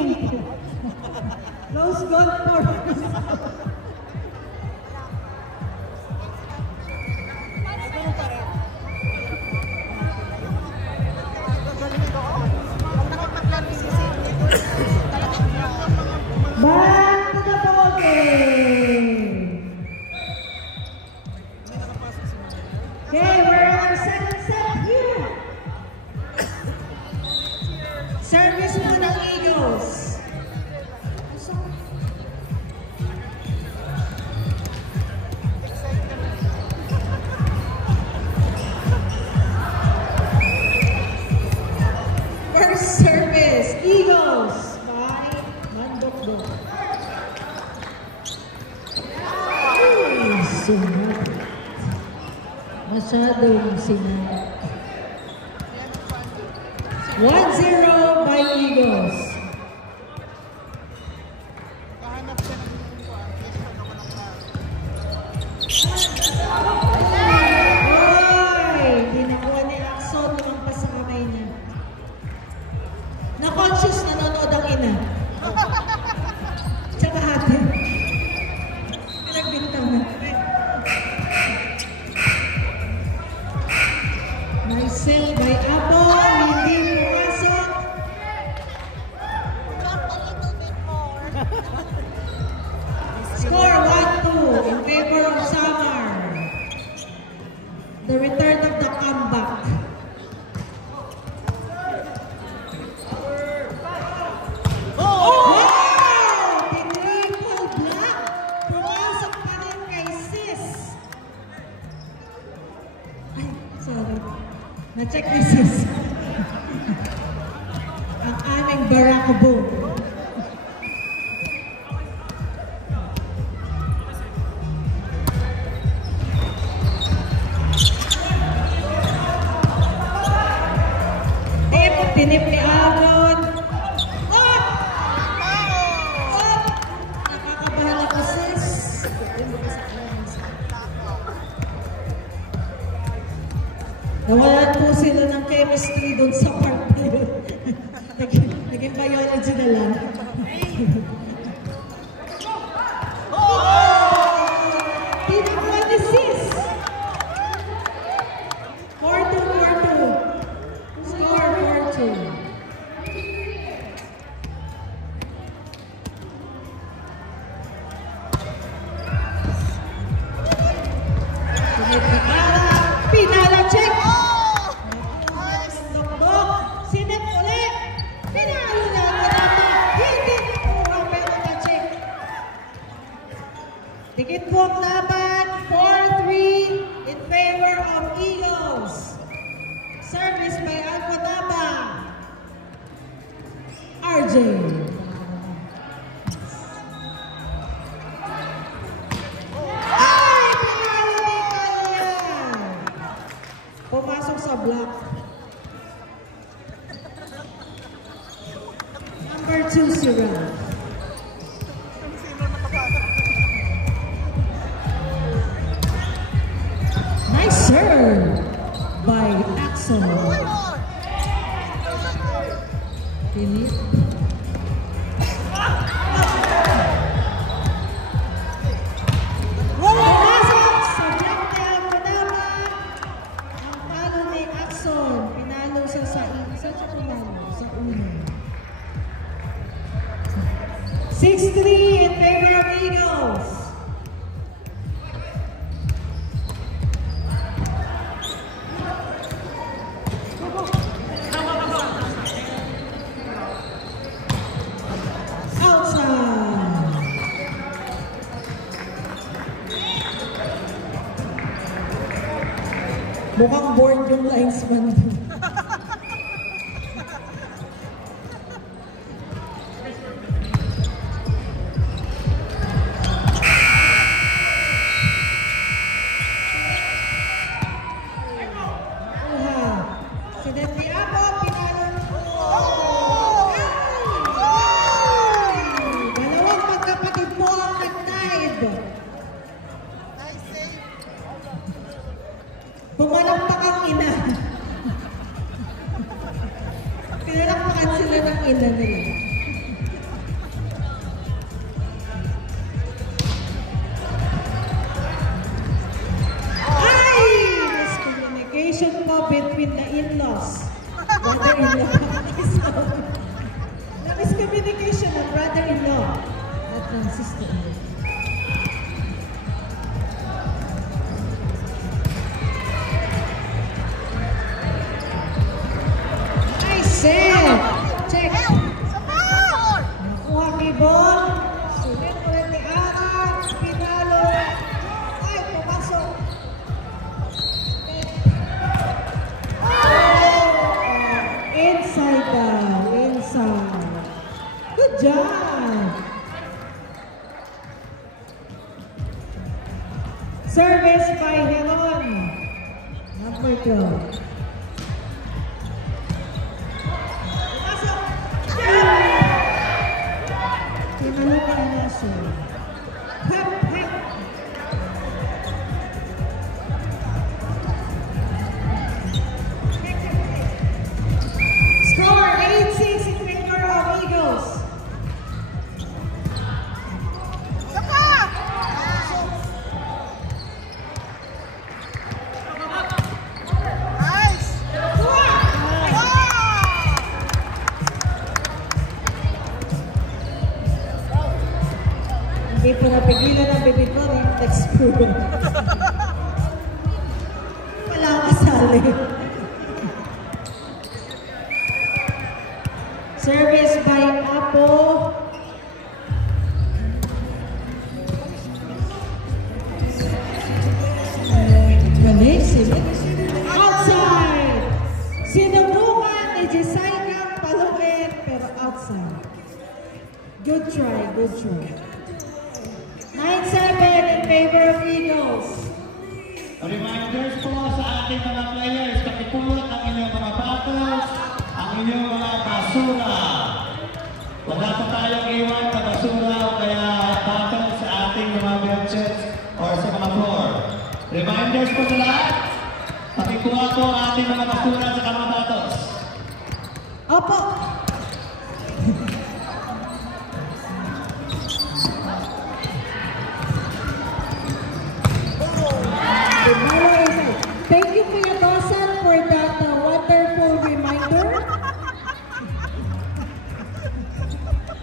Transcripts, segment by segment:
pink. Rose gold purpose. Back to the ball game. Okay, we're on our second set here. Service mo ng Eagles. First service, Eagles by Mandokdok. Sunod. Masyadong sinat. 1-0 by Eagles. Oy! Dinakuha ni Axon lumampas sa kamay niya. Na-conscious nanonood ang ina. Tsaka ate. Pinagbintangan. Nice sell by Apple. Hindi pumasok. Score 1-2 in favor of Samar. The return of the comeback. Na-check ni sis. Ang aming Barakabo. Tinip ni Aaron. Oh! Oh! Nakakabahan ako sis. Nawalan po sila ng chemistry doon sa partner. Naging biology na lang. Tinakuha ni sis. 4-2. Score 4-2. Pinala check! Sinip ulit! Pinalo na ako naman! Hindi nakuha pero na-check. Dikit po ang laban. 4-3 in favor of Eagles. Service by Alconaba. RJ. Ay! Pinalo ni Kalia. Pumasok sa block. Number 2 si Ralph. Nice serve by Axel. Pinip. Pumasok sa block ni Alconaba. Ang talo ni Axel. Pinalo siya sa pinalo sa uno. 6-3 in favor of Eagles. Outside. Mukhang bored yung linesman. Dalawang magkapatid po ang nag-dive. Pumalakpak ang ina. definition of brother-in-law at ng sister-in-law? Nice set! Check! Nakuha kay Bon. Sunod ulit ni Aran. Pinalo. Ay, pumasok. Inside daw. Inside. Good job! Service by Helon. Number 2. Pumasok! Pinalo ka na naso. Hep, hep! Score 8-6 in favor of Eagles. Hindi po napigilan ang bibig ko rin. Next po. Wala kasali. Service by Apo. Galing sila. Outside. Sinubukan ni Jesaica paluin pero outside. Good try, good try. 9-7 in favor of Eagles. Reminders po sa ating mga players, pakipulot ang inyong mga bottles, ang inyong mga basura. Wala pa tayong iwan na basura o kaya bottles sa ating mga benches or sa mga floor. Reminders po sa lahat, pakikuha po ang ating mga basura sa mga bottles. Opo. Thank you, Kuya Dosan, for that wonderful reminder.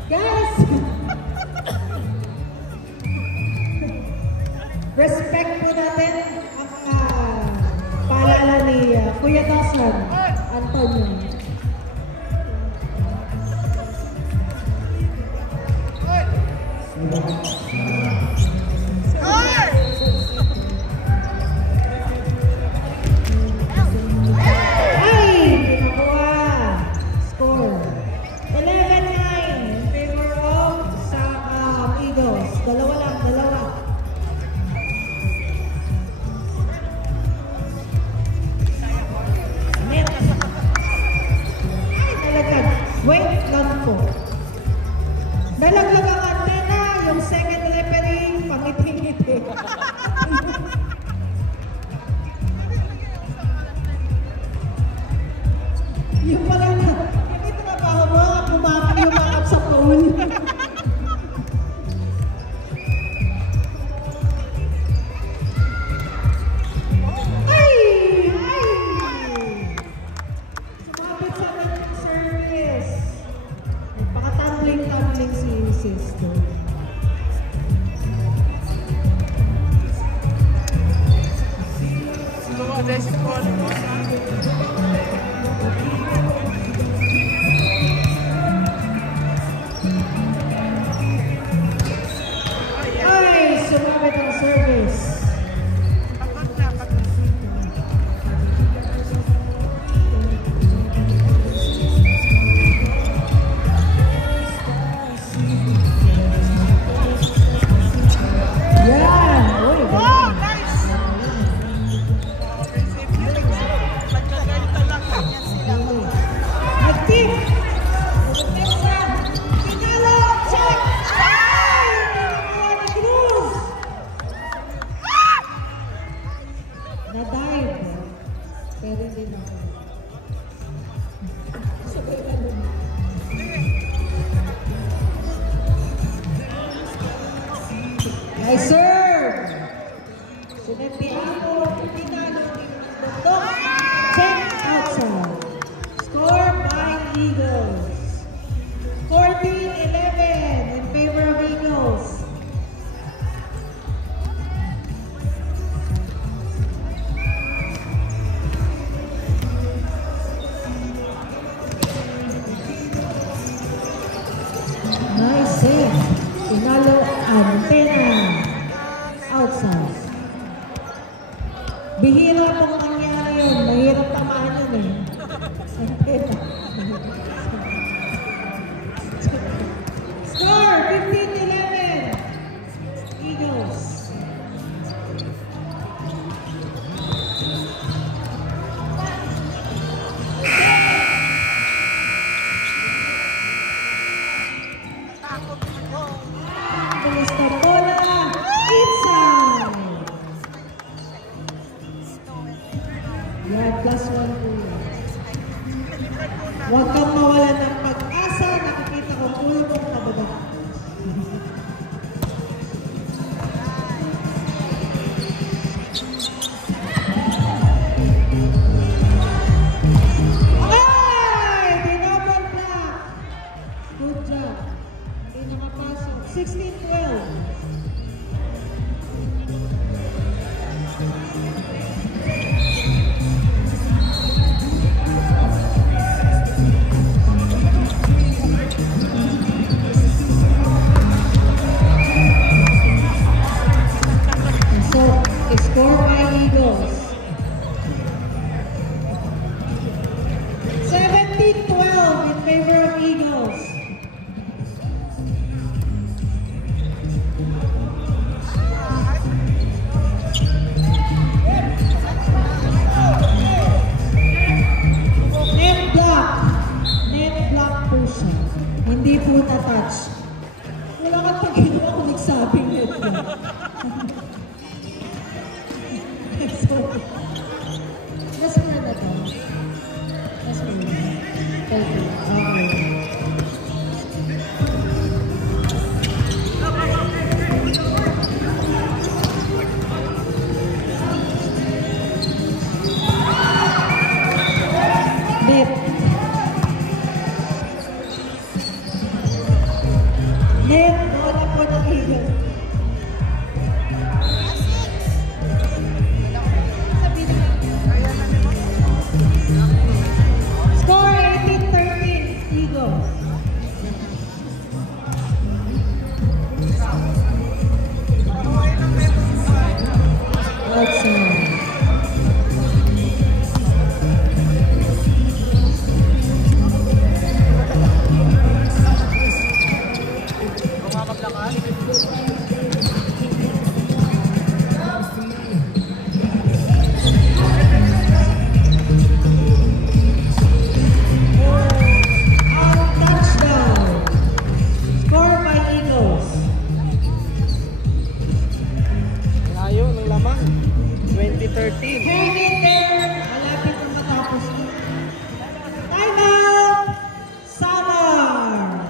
Guys, respect po natin ang paalala ni Kuya Dosan, Antonio. Wait lang po. Nalaglag ang antena, yung second referee, pangiti-ngiti. Yung pala na, yung itrabaho mo, yumakap sa phone. Sister. Ay, sumabit ang service. Nice serve! Sinapiano, Pinalo, check outside. Score by Eagles. 14-11. Pinalo Antena. Outside. Bihira pong nangyari yun. Mahirap tamaan yun eh. Antena. Score! 15-11. Eagles. Bilis na bola. Inside. Yan, plus 1 po yan. Huwag kang mawalan ng pag-asa. Nakikita ko pulo kong kababa. Okay! Dinobol block. Good job. Hindi nakapasok. 16-12. So, score by Eagles. 17-12 in favor of Eagles. Net block. Net block po siya. Hindi po na-touch. Wala kang pag-ginawa kung nagsabing net block. Sorry. Nasa na na to? Nasa na na? Thank you. Okay. Net. Net. Bola po ng Eagles. Score 18-13, Eagles. Outside. Touchdown. Score by Eagles. Layo ng lamang. 2013. Hang in there. Malapit na matapos na. Time out! Samar!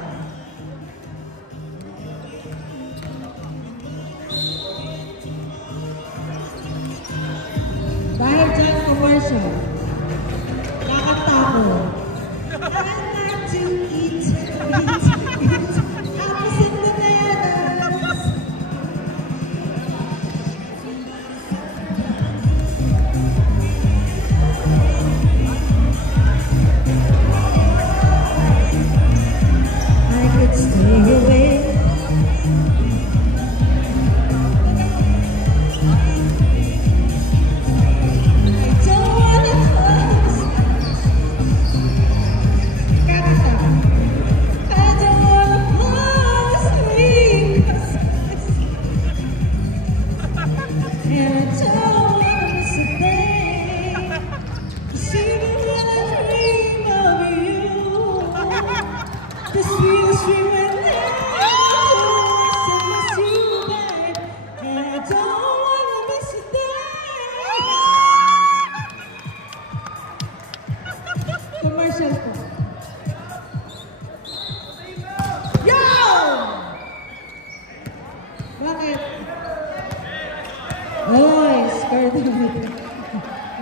Dahil dyan commercial, kakanta ko. I like to eat, eat, eat. Apasin ko na yan. I could stay away. I don't wanna close. Kanta. I don't wanna fall asleep. And I don't wanna miss a thing. 'Cause even when I dream of you, the sweetest dream when I miss you, babe. And I don't wanna miss a thing. Commercial po. Yo! Bakit? Oy, scared naman.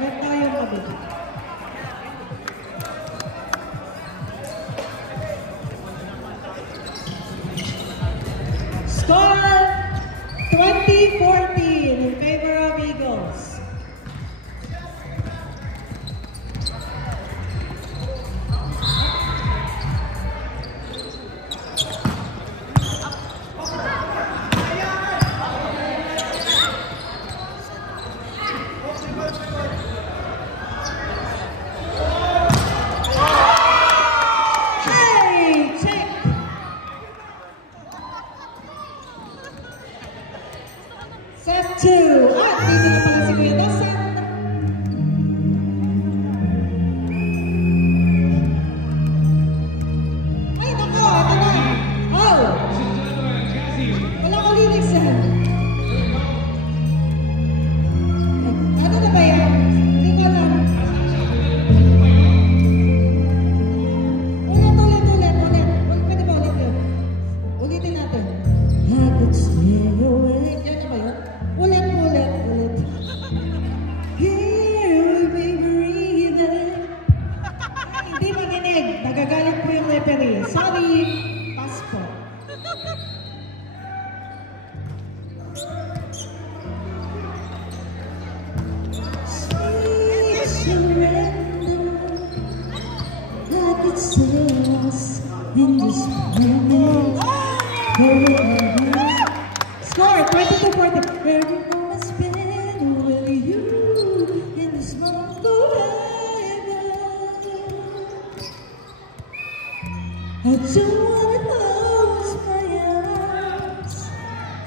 May tayong kabit. Score 20-14 in favor of Eagles. 2. At dito na pala si Kuya Dawson. Ay, nako, ito na. Oh! Wala ko lyrics yan. Ano na ba yan? Hindi ko alam. Ulit. Pwede ba ulit yun? Ulitin natin. I could stay awake. Yan na ba yun? Ulit. Here we be breathing. Hindi makinig. Nagagalit po yung referee. Sorry. Pass po. Sweet surrender. I could stay lost in this moment. Score 22-40. Every moment spent with you in this moment forever. I don't wanna close my eyes.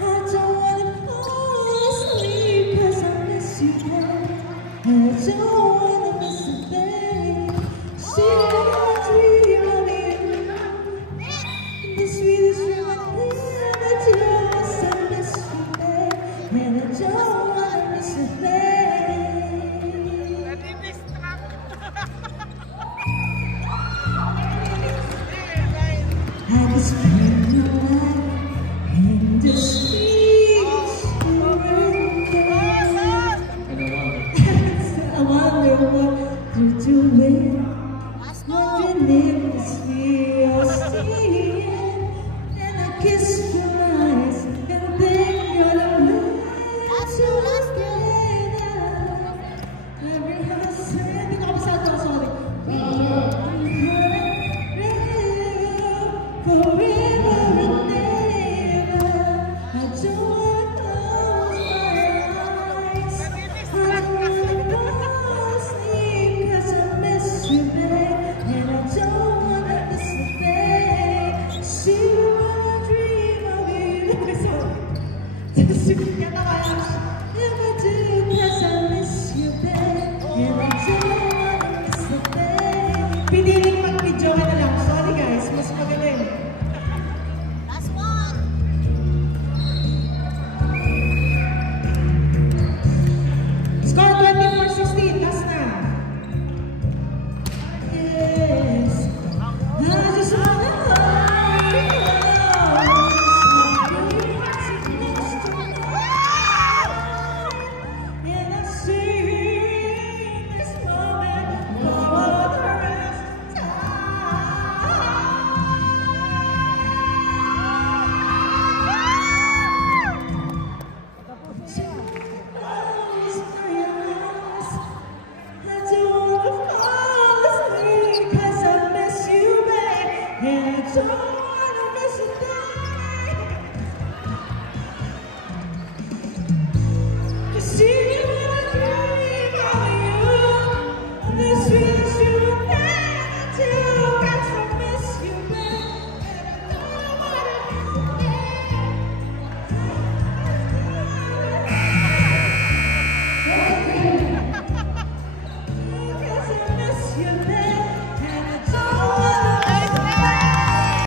I don't wanna fall asleep 'cause I miss you now. I don't wanna miss a thing. See I dream of you. The sweetest dream I never do is I miss you, babe. And I don't wanna miss a thing. I could spend my life in the streets surrender. I wonder what you're doing. Wondering if it's me or seeing. And I kiss your eyes and then you're right together. Every house and you know, sorry. Forever and ever. I don't wanna close my eyes. I don't wanna fall asleep 'cause I miss you, babe. And I don't wanna miss a thing. See when I dream of you. Sorry. Kaya tayo.